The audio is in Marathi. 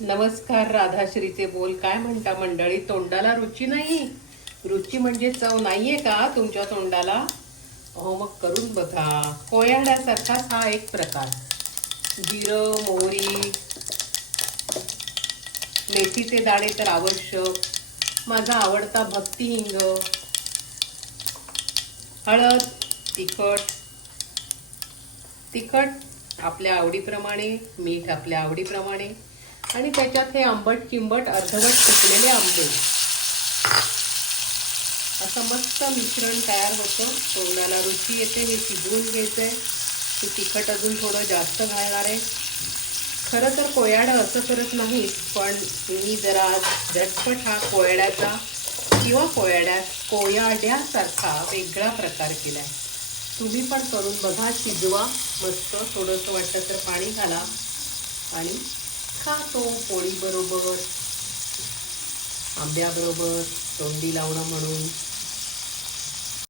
नमस्कार. राधाश्रीचे बोल. काय म्हणता मंडळी? तोंडाला रुची नाही? रुची म्हणजे चव नाहीये का तुमच्या तोंडाला? हो, मग करून बघा. कोयाड्यासारखाच हा एक प्रकार. जिरं, मोहरी, मेथीचे दाणे तर आवश्यक. माझा आवडता भक्ती हिंग, हळद, तिखट तिखट आपल्या आवडीप्रमाणे, मीठ आपल्या आवडीप्रमाणे, आणि त्याच्यात हे आंबट चिंबट अर्धवट पिकलेले आंबे. असं मस्त मिश्रण तयार होतं. तोंडाला रुची येते. हे शिजवून घ्यायचंय. हे तिखट अजून थोडं जास्त घालणार आहे. खरं तर कोयाडं असं करत नाही, पण मी जरा आज झटपट हा कोयड्याचा किंवा कोयाड्यासारखा वेगळा प्रकार केलाय. तुम्ही पण करून बघा. शिजवा मस्त. थोडंसं वाटतं तर पाणी घाला आणि खातो पोळी बरोबर, आंब्याबरोबर, तोंडी लावणं म्हणून.